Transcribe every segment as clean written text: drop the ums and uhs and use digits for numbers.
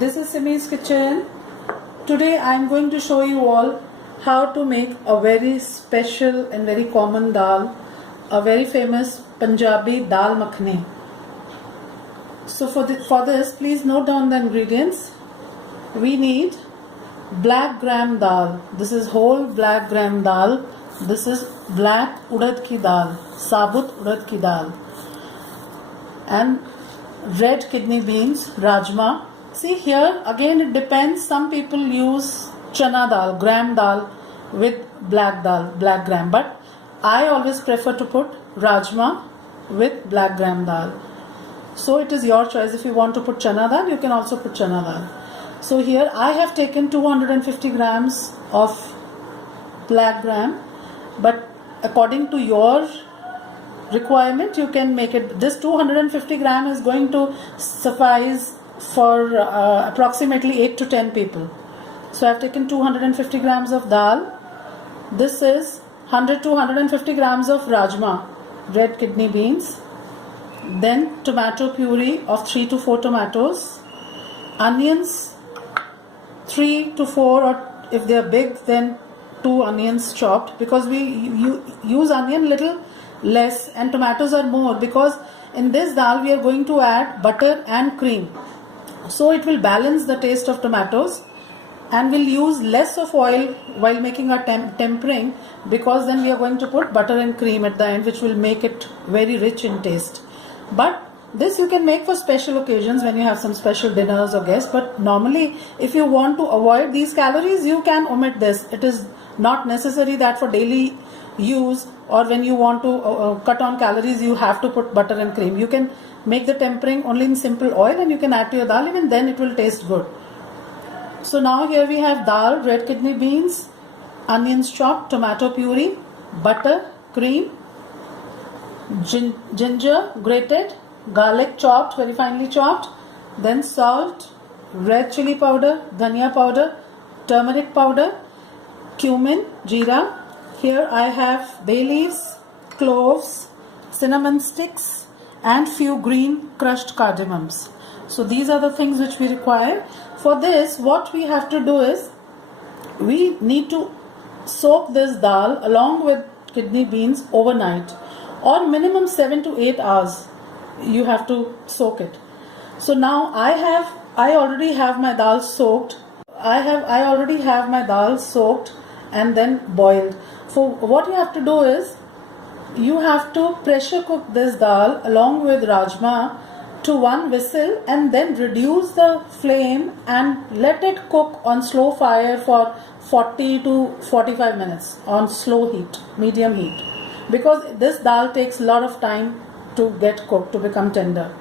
this is Simi's kitchen. Today I am going to show you all how to make a very special and very common dal, a very famous Punjabi dal makhani. So for this, please note down the ingredients. We need black gram dal. This is whole black gram dal. This is black urad ki dal, sabut urad ki dal, and red kidney beans, rajma. See here again it depends. Some people use chana dal, gram dal with black gram, but I always prefer to put rajma with black gram dal. So it is your choice. If you want to put chana dal, you can also put chana dal. So here I have taken 250 grams of black gram, but according to your requirement you can make it. This 250 gram is going to suffice for approximately 8 to 10 people. So I have taken 250 grams of dal. This is 100 to 150 grams of rajma, red kidney beans. Then tomato puree of 3 to 4 tomatoes. Onions 3 to 4, or if they are big then 2 onions chopped, because we use onion little less and tomatoes are more, because in this dal we are going to add butter and cream. So it will balance the taste of tomatoes, and we'll use less of oil while making our tempering, because then we are going to put butter and cream at the end, which will make it very rich in taste. But this you can make for special occasions when you have some special dinners or guests, but normally if you want to avoid these calories you can omit this. It is not necessary that for daily use or when you want to cut on calories you have to put butter and cream. You can make the tempering only in simple oil and you can add to your dal, even then it will taste good. So now here we have dal, red kidney beans, onions chopped, tomato puree, butter, cream, ginger grated, garlic chopped, very finely chopped, then salt, red chili powder, dhania powder, turmeric powder, cumin, jeera. Here I have bay leaves, cloves, cinnamon sticks and few green crushed cardamoms. So these are the things which we require. For this what we have to do is we need to soak this dal along with kidney beans overnight, or minimum 7 to 8 hours you have to soak it. So now I already have my dal soaked. I already have my dal soaked and then boiled. So what you have to do is you have to pressure cook this dal along with rajma to 1 whistle, and then reduce the flame and let it cook on slow fire for 40 to 45 minutes on slow heat, medium heat, because this dal takes a lot of time to get cooked, to become tender.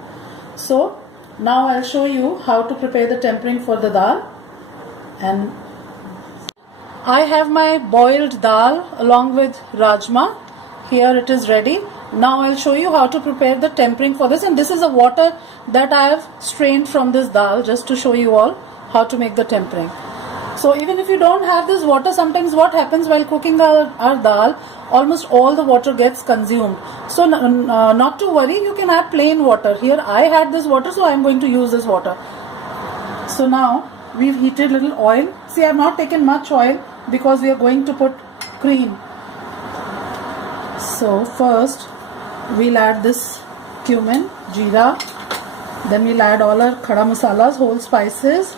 So now I'll show you how to prepare the tempering for the dal. And I have my boiled dal along with rajma. Here it is ready. Now I'll show you how to prepare the tempering for this, and this is the water that I have strained from this dal just to show you all how to make the tempering. So even if you don't have this water, sometimes what happens while cooking our dal, almost all the water gets consumed. So not to worry, you can have plain water. Here I had this water, so I am going to use this water. So now we've heated little oil. See, I have not taken much oil because we are going to put cream. So first we'll add this cumin, jeera, then we'll add all our khada masalas, whole spices,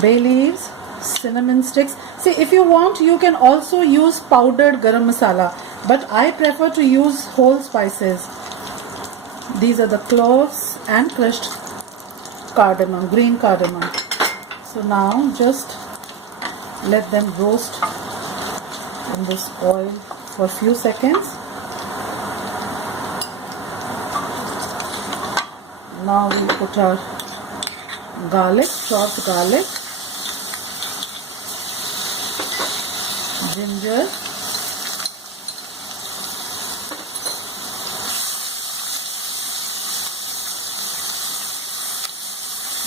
bay leaves, cinnamon sticks. See, if you want you can also use powdered garam masala, but I prefer to use whole spices. These are the cloves and crushed cardamom, green cardamom. So now just let them roast in this oil for a few seconds. Now we put our garlic, chopped garlic, ginger,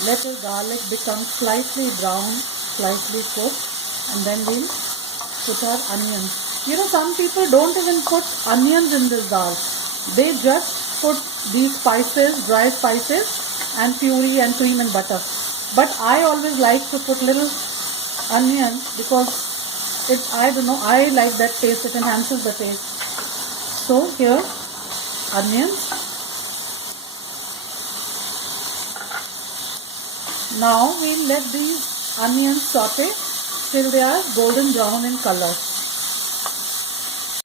let the garlic become slightly brown, slightly cooked, and then we'll put our onions. You know, some people don't even put onions in this dal. They just put these spices, dry spices, and puree and cream and butter. but I always like to put little onion because I don't know, I like that taste. It enhances the taste. So here, onions. Now we'll let these onions saute till they are golden brown in color.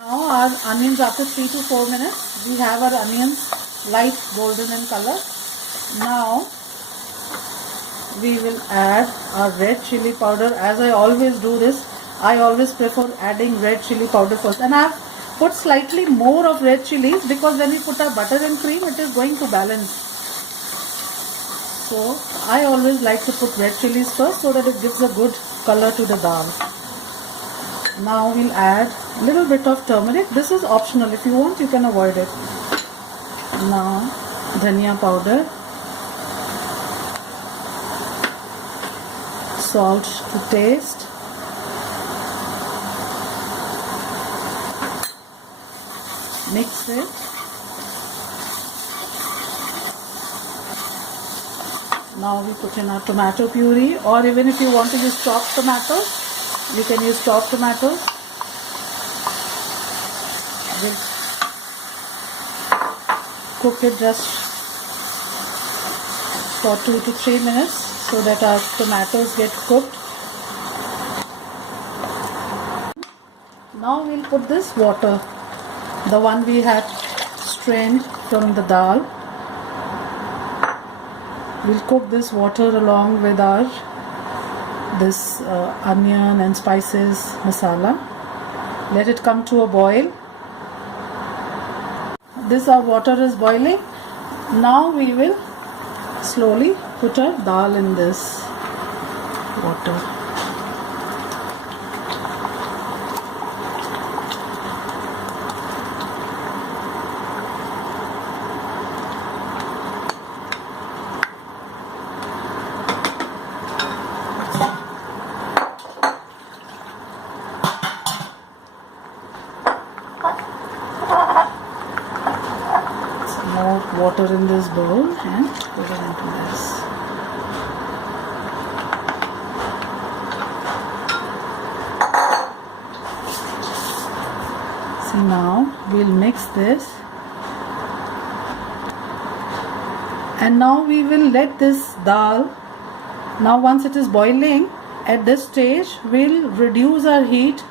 Now our onions, after 3 to 4 minutes, we have our onions light golden in color. Now we will add our red chili powder. As I always do this, I always prefer adding red chili powder first, and I have put slightly more of red chilies because when we put our butter and cream, it is going to balance. So I always like to put red chilies first so that it gives a good color to the dal. Now we'll add a little bit of turmeric. This is optional. If you want, you can avoid it. Now dhania powder, salt to taste, mix it. Now we put in our tomato puree, or even if you want to use chopped tomatoes, you can use chopped tomatoes. We'll cook it just for 2 to 3 minutes so that our tomatoes get cooked. Now we'll put this water, the one we had strained from the dal. We'll cook this water along with our this onion and spices masala. Let it come to a boil. This our water is boiling. Now we will slowly put our dal in this water. More water in this bowl and put it into this. See, now we'll mix this, and now we will let this dal, now once it is boiling, at this stage we'll reduce our heat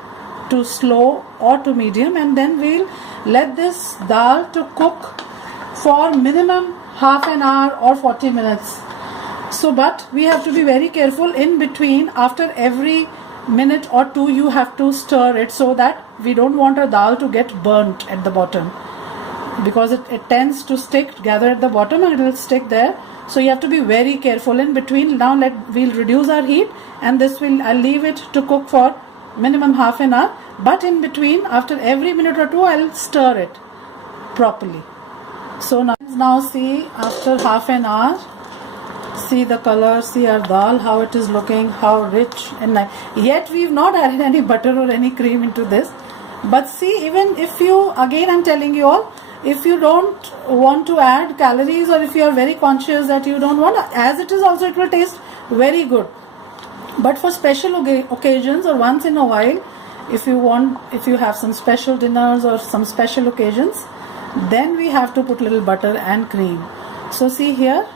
to slow or to medium, and then we'll let this dal to cook for minimum half an hour or 40 minutes. So, but we have to be very careful in between. After every minute or two, you have to stir it so that we don't want our dal to get burnt at the bottom, because it tends to stick, gather at the bottom, and it will stick there. So you have to be very careful in between. Now we'll reduce our heat, and I'll leave it to cook for minimum half an hour. But in between, after every minute or two, I'll stir it properly. So now see, after half an hour, see the color, see our dal, how it is looking, how rich and nice. Yet we've not added any butter or any cream into this. But see, even if you, again I'm telling you all, if you don't want to add calories, or if you are very conscious that you don't want, as it is also, it will taste very good. But for special occasions or once in a while, if you have some special dinners or some special occasions, then we have to put little butter and cream. So see here,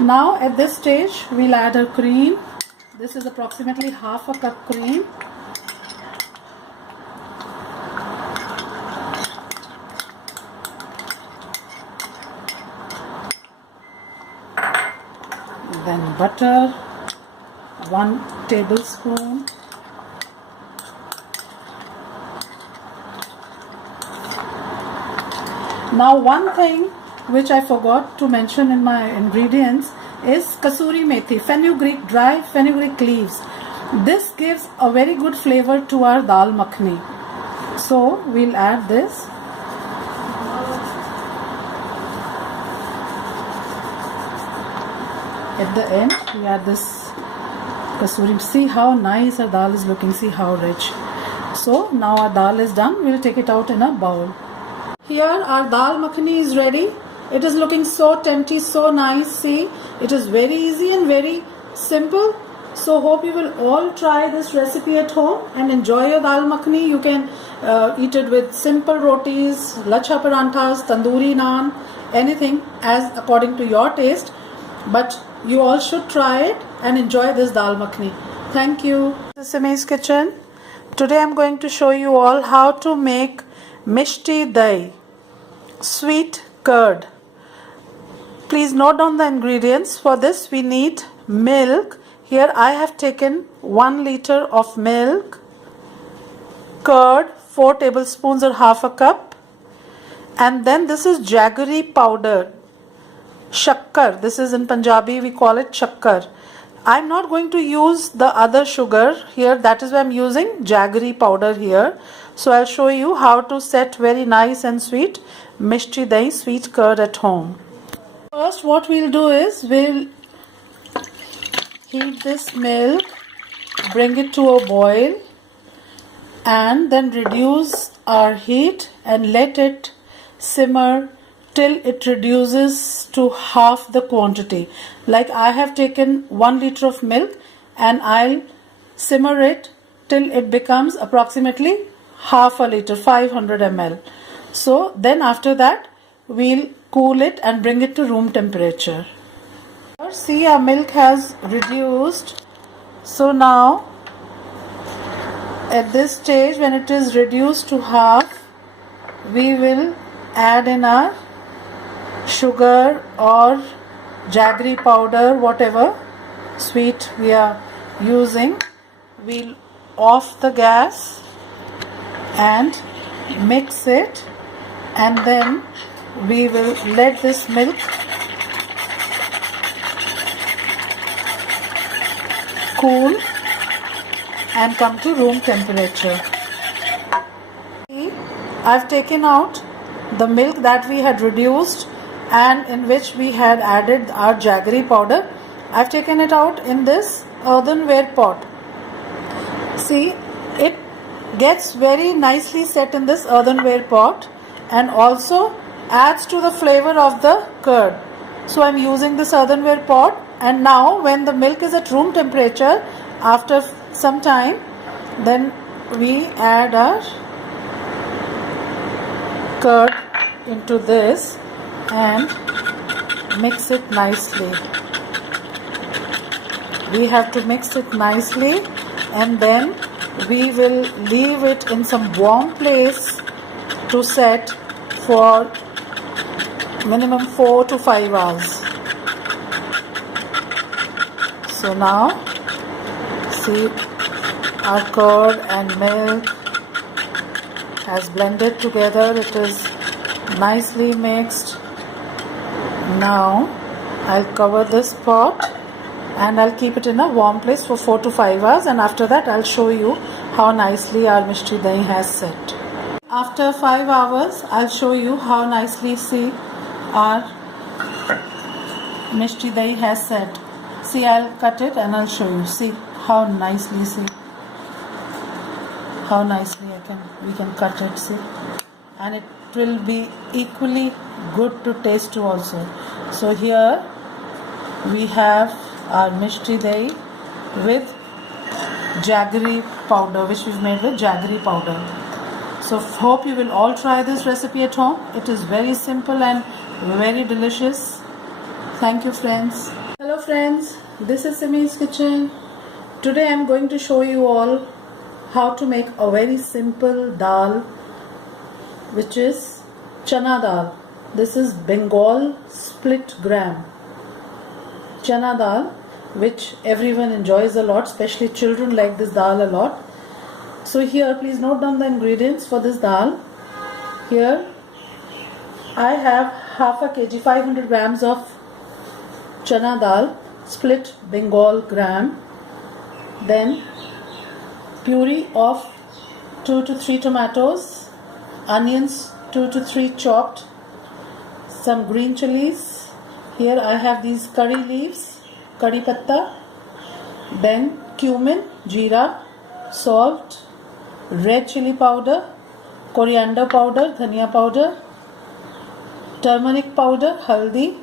now at this stage we'll add our cream. This is approximately half a cup cream. Then butter, 1 tablespoon. Now one thing which I forgot to mention in my ingredients is kasuri methi, fenugreek, dry fenugreek leaves. This gives a very good flavor to our dal makhani. So we'll add this. At the end we add this kasuri. See how nice our dal is looking, see how rich. So now our dal is done. We'll take it out in a bowl. Here our dal makhani is ready. It is looking so tempting, so nice. See, it is very easy and very simple. So hope you will all try this recipe at home and enjoy your dal makhani. You can eat it with simple rotis, lachha paranthas, tandoori naan, anything as according to your taste. But you all should try it and enjoy this dal makhani. Thank you. This is Simi's kitchen. Today I am going to show you all how to make mishti dahi, sweet curd. Please note down the ingredients. For this we need milk. Here I have taken 1 liter of milk, curd 4 tablespoons or half a cup, and then this is jaggery powder, shakkar. This is in Punjabi we call it shakkar. I'm not going to use the other sugar here, that is why I'm using jaggery powder here. So I'll show you how to set very nice and sweet mishti dahi, sweet curd at home. First what we'll do is we'll heat this milk, bring it to a boil, and then reduce our heat and let it simmer till it reduces to half the quantity. Like I have taken 1 liter of milk and I'll simmer it till it becomes approximately half a liter, 500 ml. So then after that we'll cool it and bring it to room temperature. See, our milk has reduced. So now at this stage, when it is reduced to half, we will add in our sugar or jaggery powder, whatever sweet we are using. We'll off the gas and mix it, and then we will let this milk cool and come to room temperature. I've taken out the milk that we had reduced and in which we had added our jaggery powder. I've taken it out in this earthenware pot. See, it gets very nicely set in this earthenware pot and also adds to the flavor of the curd. So I'm using this earthenware pot, and now when the milk is at room temperature, after some time, then we add our curd into this and mix it nicely. We have to mix it nicely, and then we will leave it in some warm place to set for minimum 4 to 5 hours. So now see, our curd and milk has blended together. It is nicely mixed. Now I'll cover this pot and I'll keep it in a warm place for 4 to 5 hours, and after that I'll show you how nicely our mishti dahi has set. After 5 hours I'll show you how nicely, see, our mishti dahi has set. See, I'll cut it and I'll show you. See how nicely, see how nicely we can cut it, see, and it will be equally good to taste too also. So here we have our mishti dahi with jaggery powder, which we've made with jaggery powder. So hope you will all try this recipe at home. It is very simple and very delicious. Thank you, friends. Hello friends, this is Simi's kitchen. Today I am going to show you all how to make a very simple dal, which is chana dal. This is Bengal split gram chana dal, which everyone enjoys a lot, especially children like this dal a lot. So here, please note down the ingredients for this dal. Here I have half a kg, 500 grams of chana dal, split Bengal gram, then puree of 2 to 3 tomatoes, onions 2 to 3 chopped, some green chilies. Here I have these curry leaves, curry patta, then cumin, jeera, salt, red chili powder, coriander powder, dhania powder, turmeric powder, haldi,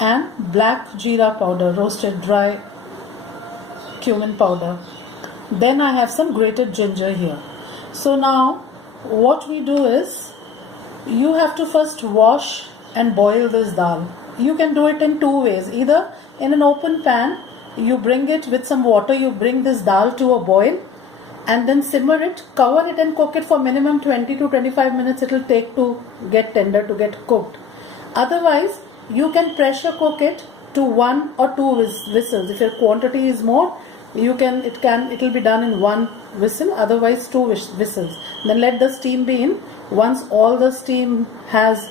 and black jeera powder, roasted dry cumin powder. Then I have some grated ginger here. So now what we do is, you have to first wash and boil this dal. You can do it in two ways. Either in an open pan, you bring it with some water, you bring this dal to a boil and then simmer it, cover it and cook it for minimum 20 to 25 minutes it will take to get tender, to get cooked. Otherwise, you can pressure cook it to 1 or 2 whistles. If your quantity is more, it will be done in 1 whistle, otherwise 2 whistles. Then let the steam be in. Once all the steam has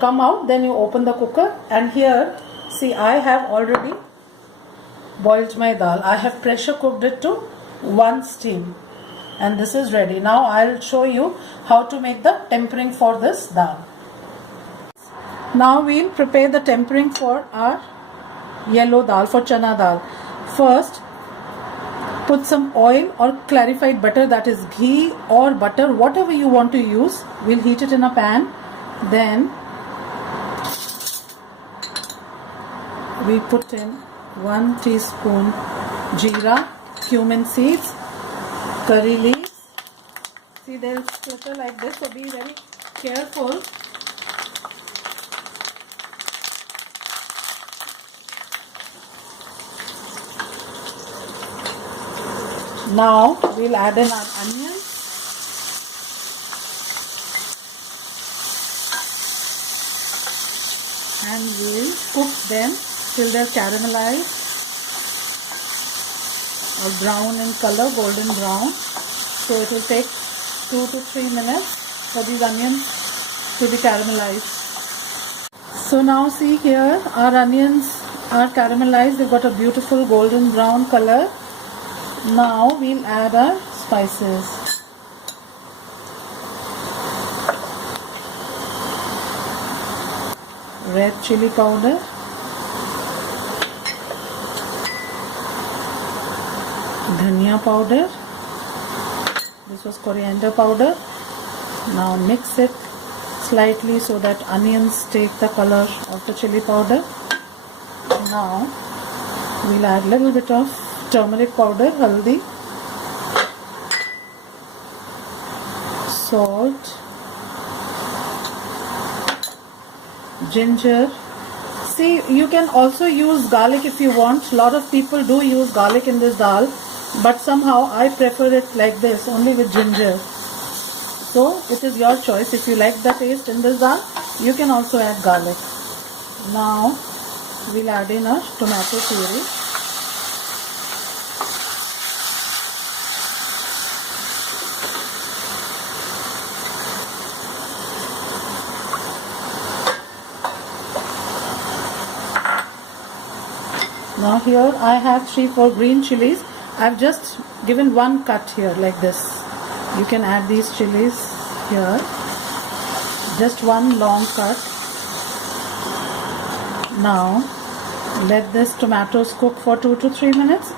come out, then you open the cooker, and here see, I have already boiled my dal. I have pressure cooked it to 1 steam and this is ready. Now I'll show you how to make the tempering for this dal. Now we'll prepare the tempering for our yellow dal, for chana dal. First, put some oil or clarified butter, that is ghee or butter, whatever you want to use. We'll heat it in a pan. Then we put in 1 teaspoon jeera, cumin seeds, curry leaves. See, they'll flutter like this, so be very careful. Now we'll add in our onions. And we'll cook them till they're caramelized or brown in color, golden brown. So it will take 2 to 3 minutes for these onions to be caramelized. So now see here, our onions are caramelized. They've got a beautiful golden brown color. Now we'll add our spices. Red chili powder, dhania powder, this was coriander powder. Now mix it slightly so that onions take the color of the chili powder. Now we'll add a little bit of turmeric powder, haldi, salt, ginger. See, you can also use garlic if you want. A lot of people do use garlic in this dal, but somehow I prefer it like this, only with ginger. So it is your choice. If you like the taste in this dal, you can also add garlic. Now we'll add in our tomato puree. Now here I have 3-4 green chilies. I've just given 1 cut here like this. You can add these chilies here. Just 1 long cut. Now let this tomatoes cook for 2 to 3 minutes.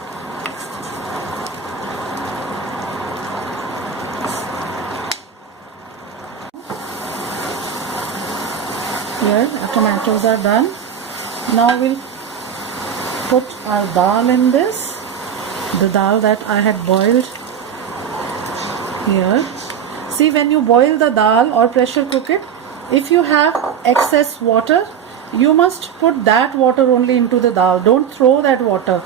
Here our tomatoes are done. Now we'll put our dal in this, the dal that I had boiled here. See, when you boil the dal or pressure cook it, if you have excess water, you must put that water only into the dal. Don't throw that water.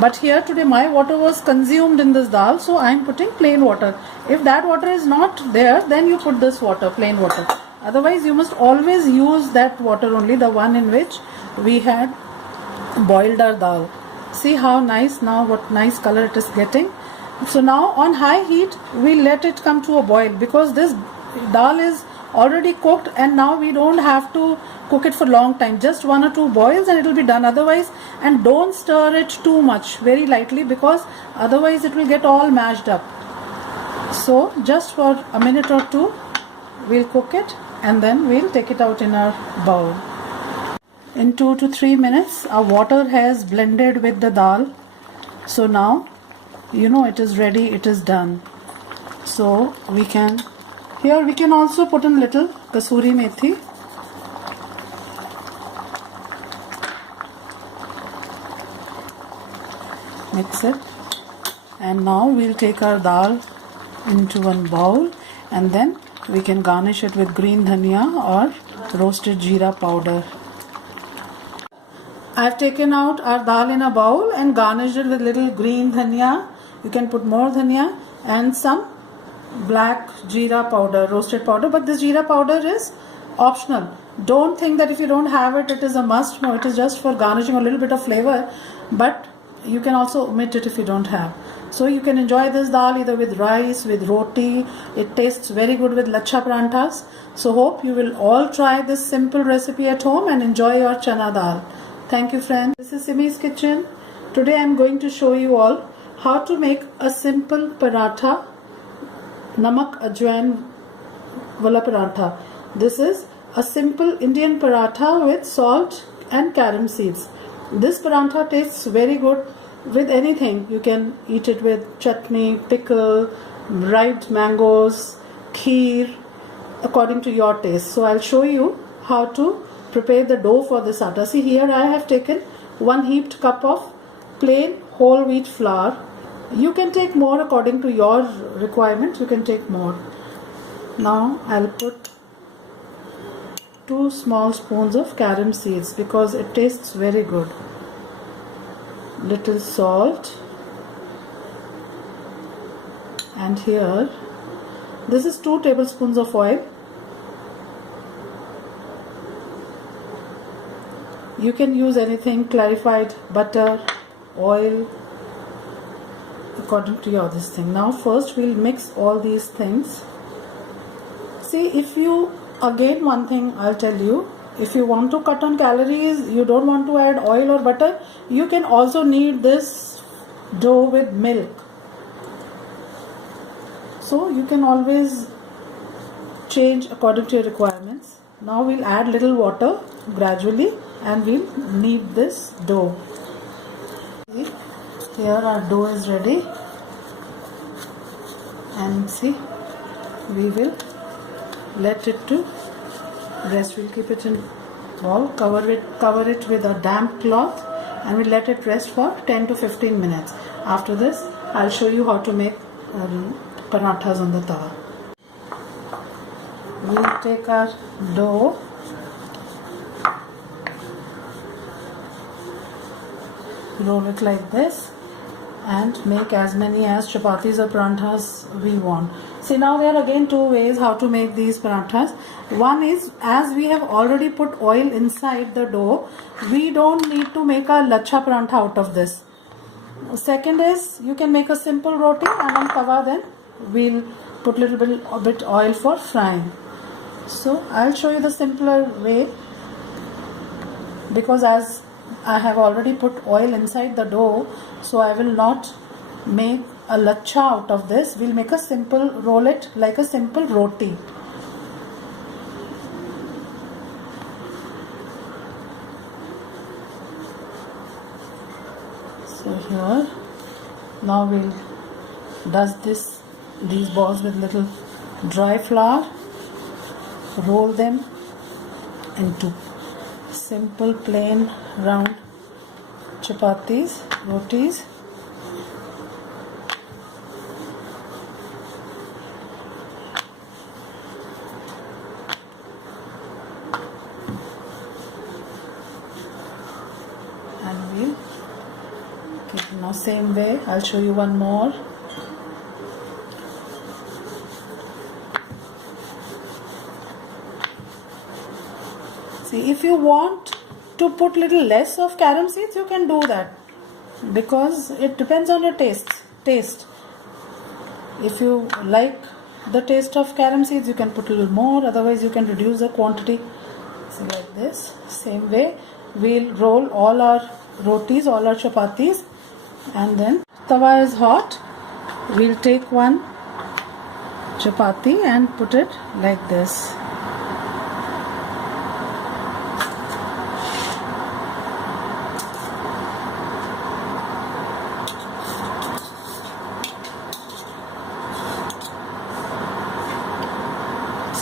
But here today my water was consumed in this dal, so I am putting plain water. If that water is not there, then you put this water, plain water. Otherwise you must always use that water only, the one in which we had boiled our dal. See how nice, now what nice color it is getting. So now on high heat we let it come to a boil, because this dal is already cooked and now we don't have to cook it for long time. Just 1 or 2 boils and it will be done. Otherwise, and don't stir it too much, very lightly, because otherwise it will get all mashed up. So just for a minute or 2 we'll cook it and then we'll take it out in our bowl. In 2 to 3 minutes our water has blended with the dal. So now you know it is ready, it is done. So we can, here we can also put in little kasuri methi. Mix it. And now we'll take our dal into one bowl, and then we can garnish it with green dhania or roasted jeera powder. I've taken out our dal in a bowl and garnished it with little green dhania. You can put more dhania and some black jeera powder, roasted powder, but this jeera powder is optional. Don't think that if you don't have it, it is a must. No, it is just for garnishing, a little bit of flavor, but you can also omit it if you don't have. So you can enjoy this dal either with rice, with roti. It tastes very good with lachha paranthas. So hope you will all try this simple recipe at home and enjoy your chana dal. Thank you, friends. This is Simi's kitchen. Today I am going to show you all how to make a simple paratha, namak ajwain wala paratha. This is a simple Indian paratha with salt and carom seeds. This paratha tastes very good with anything. You can eat it with chutney, pickle, ripe mangoes, kheer, according to your taste. So I'll show you how to prepare the dough for this atta. See, here I have taken 1 heaped cup of plain whole wheat flour. You can take more according to your requirement. You can take more. Now I'll put 2 small spoons of carom seeds because it tastes very good. Little salt, and here this is 2 tablespoons of oil. You can use anything, clarified butter, oil, according to your this thing. Now first we'll mix all these things. See, if you, again one thing I'll tell you, if you want to cut on calories, you don't want to add oil or butter, you can also knead this dough with milk. So you can always change according to your requirements. Now we'll add little water gradually and we'll knead this dough. See, here our dough is ready, and see, we will let it to rest. We'll keep it in bowl, cover it with a damp cloth, and we'll let it rest for 10 to 15 minutes. After this, I'll show you how to make parathas on the tawa. We'll take our dough, roll it like this, and make as many as chapatis or paranthas we want. See, now there are again 2 ways how to make these paranthas. One is, as we have already put oil inside the dough, we don't need to make a lachha parantha out of this. Second is, you can make a simple roti, and on tawa then we'll put a bit oil for frying. So I'll show you the simpler way, because as I have already put oil inside the dough, so I will not make a lachha out of this. We'll make a simple, roll it like a simple roti. So here, now we'll dust these balls with little dry flour, roll them into simple plain round chapatis, rotis. And we'll keep now same way. I'll show you one more. See, if you want to put little less of carom seeds, you can do that, because it depends on your taste. If you like the taste of carom seeds, you can put a little more, otherwise you can reduce the quantity. So like this, same way we'll roll all our rotis, all our chapatis, and then tawa is hot. We'll take one chapati and put it like this.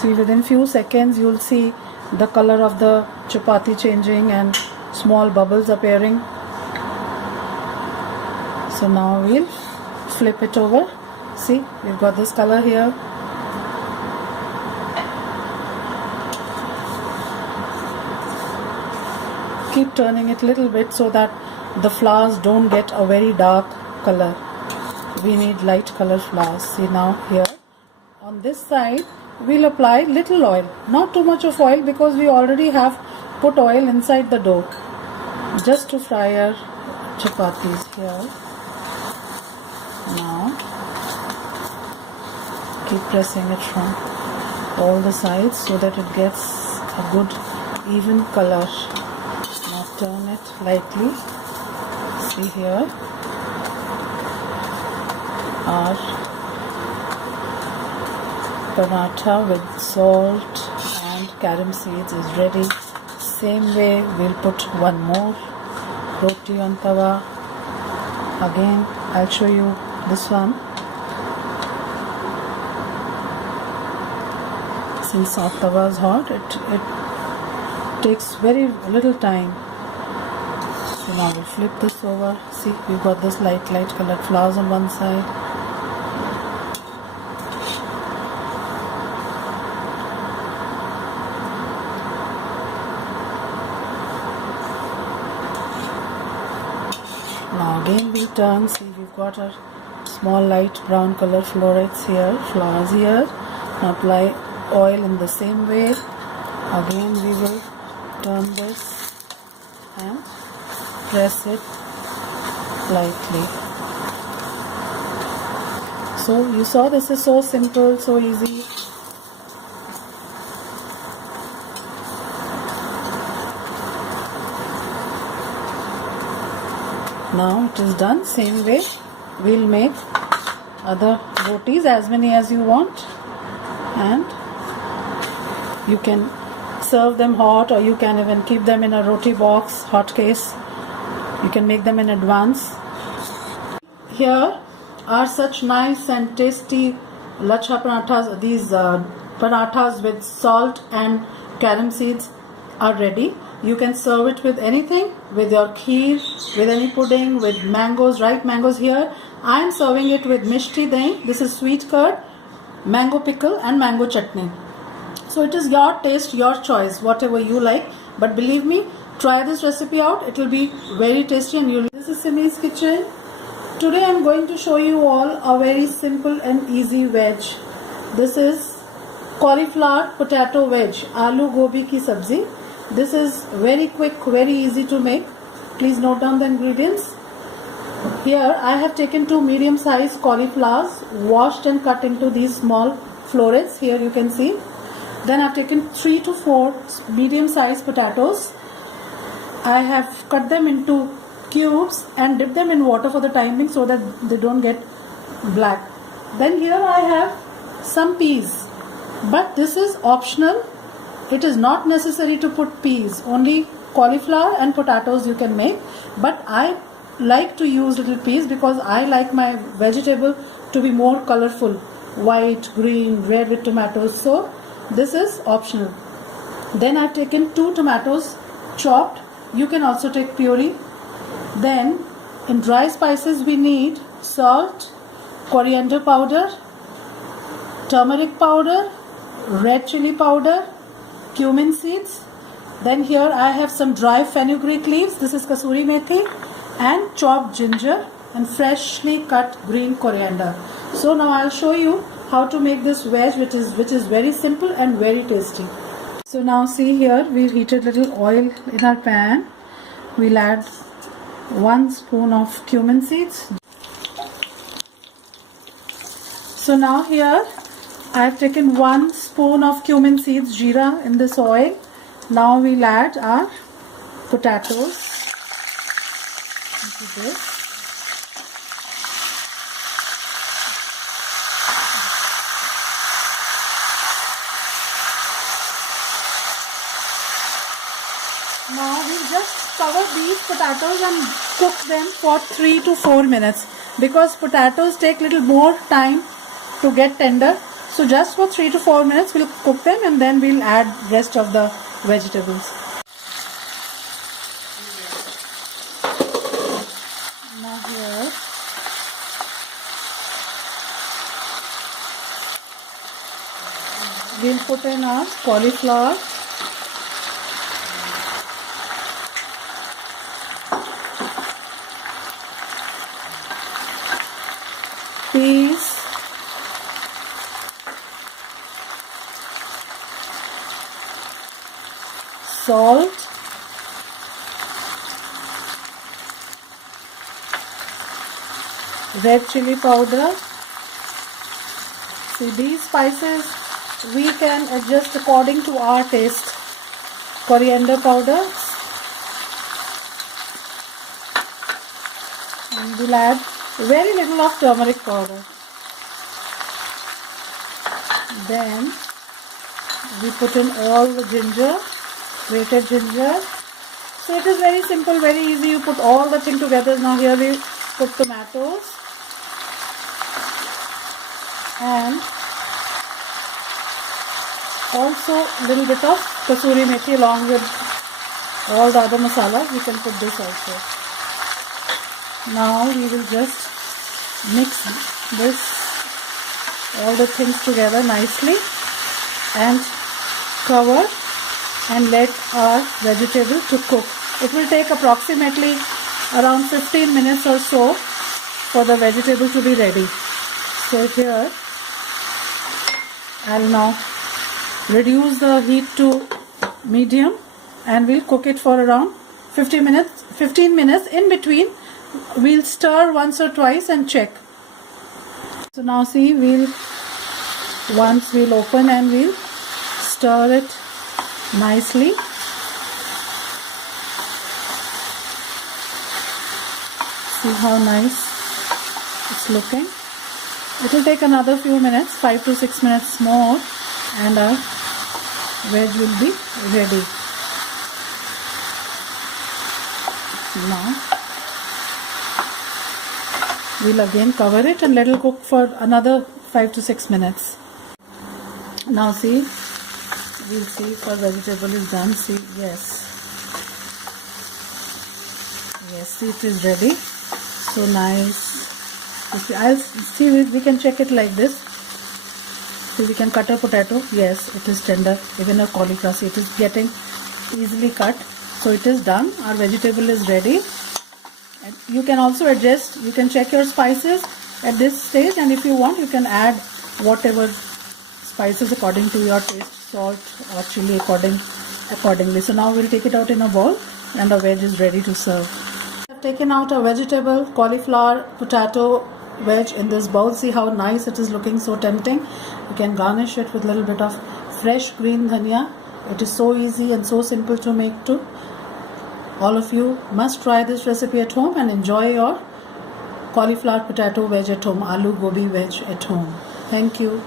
See, within few seconds you'll see the color of the chapati changing and small bubbles appearing. So now we'll flip it over. See, we've got this color here. Keep turning it a little bit so that the flowers don't get a very dark color. We need light color flowers. See, now here on this side we'll apply little oil, not too much of oil, because we already have put oil inside the dough just to fry our chapatis here. Now keep pressing it from all the sides so that it gets a good even color. Now turn it lightly. See here, our paratha with salt and carom seeds is ready. Same way we'll put one more roti on tawa. Again I'll show you this one. Since our tawa is hot, it takes very little time. So now we'll flip this over. See, we've got this light colored flowers on one side. Now again we turn. See, we've got our small light brown color florets here, flowers here. Now apply oil in the same way. Again we will turn this and press it lightly. So you saw, this is so simple, so easy. Now it is done. Same way we'll make other rotis, as many as you want, and you can serve them hot, or you can even keep them in a roti box, hot case. You can make them in advance. Here are such nice and tasty lachha parathas. These parathas with salt and carom seeds are ready. You can serve it with anything, with your kheer, with any pudding, with mangoes, ripe mangoes. Here I am serving it with mishti dahi. This is sweet curd, mango pickle and mango chutney. So it is your taste, your choice, whatever you like. But believe me, try this recipe out. It will be very tasty. And this is Simi's kitchen. Today I am going to show you all a very simple and easy veg. This is cauliflower potato veg, aloo gobi ki sabzi. This is very quick, very easy to make. Please note down the ingredients. Here I have taken 2 medium sized cauliflowers, washed and cut into these small florets. Here you can see. Then I have taken 3 to 4 medium sized potatoes. I have cut them into cubes and dipped them in water for the time being so that they don't get black. Then here I have some peas, but this is optional. It is not necessary to put peas, only cauliflower and potatoes you can make. But I like to use little peas because I like my vegetable to be more colorful, white, green, red with tomatoes. So this is optional. Then I've taken 2 tomatoes chopped. You can also take puree. Then in dry spices we need salt, coriander powder, turmeric powder, red chili powder, cumin seeds. Then here I have some dry fenugreek leaves. This is kasuri methi, and chopped ginger and freshly cut green coriander. So now I'll show you how to make this veg, which is very simple and very tasty. So now see here, we've heated little oil in our pan. We'll add 1 spoon of cumin seeds. So now here I have taken 1 spoon of cumin seeds, jeera, in this oil. Now we'll add our potatoes into this. Now we'll just cover these potatoes and cook them for 3 to 4 minutes, because potatoes take little more time to get tender. So just for 3 to 4 minutes we'll cook them, and then we'll add rest of the vegetables. Now here we'll put in our cauliflower. Peas. Salt. Red chili powder. See, these spices we can adjust according to our taste. Coriander powder, and we'll add very little of turmeric powder. Then we put in all the ginger, grated ginger. So it is very simple, very easy. You put all the thing together. Now here we put tomatoes and also a little bit of kasuri methi along with all the other masala. We can put this also. Now we will just mix all the things together nicely and cover and let our vegetable to cook. It will take approximately around 15 minutes or so for the vegetable to be ready. So here I'll now reduce the heat to medium and we'll cook it for around 15 minutes. In between we'll stir once or twice and check. So now see, once we'll open and we'll stir it nicely. See how nice it's looking. It will take another few minutes, 5 to 6 minutes more, and our veg will be ready. Now we'll again cover it and let it cook for another 5 to 6 minutes. Now see, we'll see if our vegetable is done. See, yes, see, it is ready. So nice. I'll see, we can check it like this. See, we can cut a potato. Yes, it is tender. Even a cauliflower, see, it is getting easily cut. So it is done. Our vegetable is ready. And you can also adjust. You can check your spices at this stage, and if you want, you can add whatever spices according to your taste, salt or chili accordingly. So now we'll take it out in a bowl, and the veg is ready to serve. I've taken out a vegetable, cauliflower, potato, veg in this bowl. See how nice it is looking, so tempting. You can garnish it with a little bit of fresh green dhania. It is so easy and so simple to make too. All of you must try this recipe at home and enjoy your cauliflower potato veg at home, aloo gobi veg at home. Thank you.